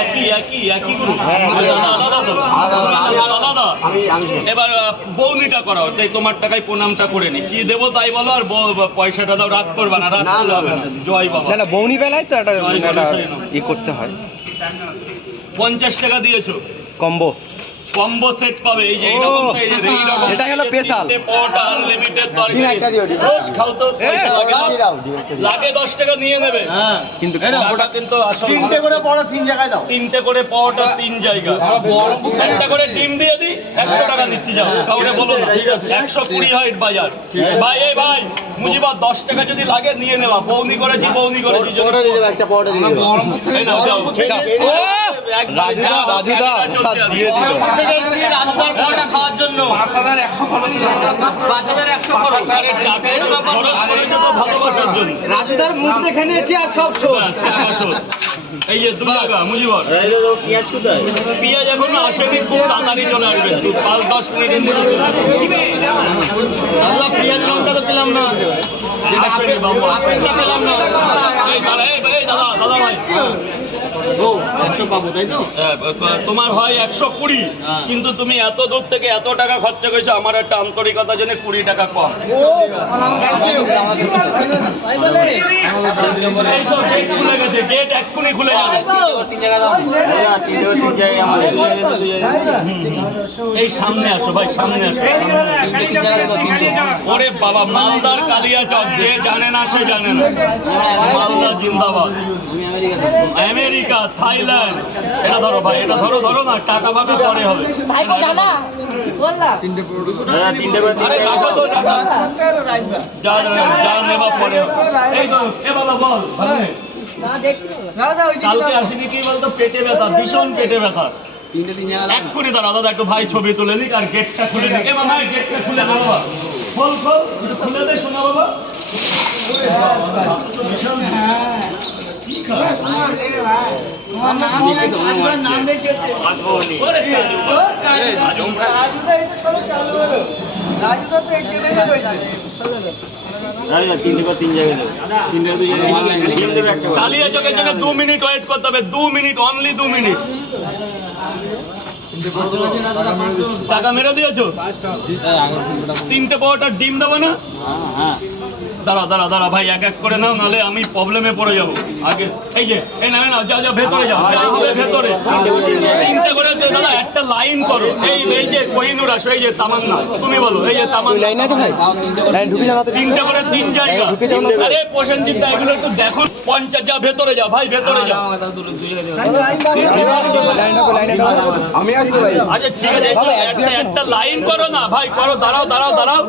একই গ্রুপ আলাদা। এবার বৌনিটা করাও, তাই তোমার টাকায় প্রণামটা করে নি, কি দেবো তাই বলো, আর পয়সাটা দাও, রাত করবা না, রাত করবে না। জয় বাবা। না বৌনি বেলায় তো একটা ই করতে হয়। 50 টাকা দিয়েছো কম্বো সেট পাবে, এই যে এইরকম সাইজের, এইরকম এটা হলো স্পেশাল পট আনলিমিটেড তরকারি। রোজ খাও তো, পয়সা লাগে 10 টাকা নিয়ে নেবে। কিন্তু কম্বোটা কিন্তু আসল 3টে করে পড়া 3 জায়গায় দাও। 3টে করে পট আর 3 জায়গা, একটা করে ডিম দিয়ে দিই, 100 টাকা দিচ্ছি। যাও কাউরে বলো না, 120 হয় বাজার। ভাই এই ভাই মুজিবা 10 টাকা যদি লাগে নিয়ে নেওয়া। বৌনি করেছি পড়া দিয়ে দেবে, একটা পড়া দিয়ে দেবে। এই নাও যাও। রাজুদা দিয়ে দিল। রাজুদার খাওয়াটা খাওয়ার জন্য 5100 খরচ হলো। 5100 খরচ। ভালোবাসার জন্য রাজুদার মুখ দেখে নিয়েছি আর সব শোধ। এই যে 2 টাকা মুজিবর। পেঁয়াজ কোথায়? পেঁয়াজ এখনো আসেনি, খুব তাড়াতাড়ি চলে আসবে, 5-10 মিনিটের মধ্যে চলে আসবে। রাজুদা পেঁয়াজ লঙ্কা তো পেলাম না, আসেনি বাবু, আপেলটা পেলাম না। এই দাদা ভাই ও 100 পাবো তাই তো? তোমার হয় 120, কিন্তু তুমি এত দূর থেকে এত টাকা খরচা করেছো, আমার একটা আন্তরিকতা জন্য 20 টাকা কম। এই তো গেট খুলে গেছে, গেট এক্ষুনি খুলে যাবে। এই সামনে আসো ভাই, সামনে আসো। ওরে বাবা, মালদার কালিয়াচক, যে জানে না সে জানে না। মালদা জিন্দাবাদ। আমেরিকা, থাইল্যান্ড, এটা ধরো ভাই, এটা ধরো না, টাকা ফাঁকা পরে হবে। আরে রাখো তো টাকা, যা নেবা পরে হবে। এই তো, এ বাবা বল ভাই, কালকে আসেনি কি বলতো, পেটে ব্যথা, ভীষণ পেটে ব্যথা। এক্ষুনি দাদা একটু ভাই ছবি তুলে নিক আর গেটটা খুলে নিক। এ বাবা গেটটা খুলে না বাবা, খোল খুলে দে শোনা বাবা। ভীষণ কালিয়াচকের জন্য 2 মিনিট ওয়েট করতে হবে, 2 মিনিট, অনলি 2 মিনিট। টাকা মেরে দিয়েছো? 3টে পাওয়াটার ডিম দেবো না? দাঁড়া ভাই, এক এক করে নাও, নাহলে আমি প্রবলেমে পড়ে যাবো। আগে এই যে এই না যাও ভেতরে যাও, ভেতরে 3টে করে দাদা একটা লাইন করো। এই যে কোহিনুর আসো, এই যে তামান্না, তুমি বলো, এই যে তামান্না, লাইন আছে ভাই, লাইন ঢুকে যাও না। 3টে করে 3 জায়গা। আরে প্রসেনজিৎ দা এগুলো একটু দেখো। 50 যাও, ভেতরে যাও ভাই, ভেতরে যাও। আমি আসবো ভাই। আচ্ছা ঠিক আছে, একটা লাইন করো না ভাই, করো, দাঁড়াও।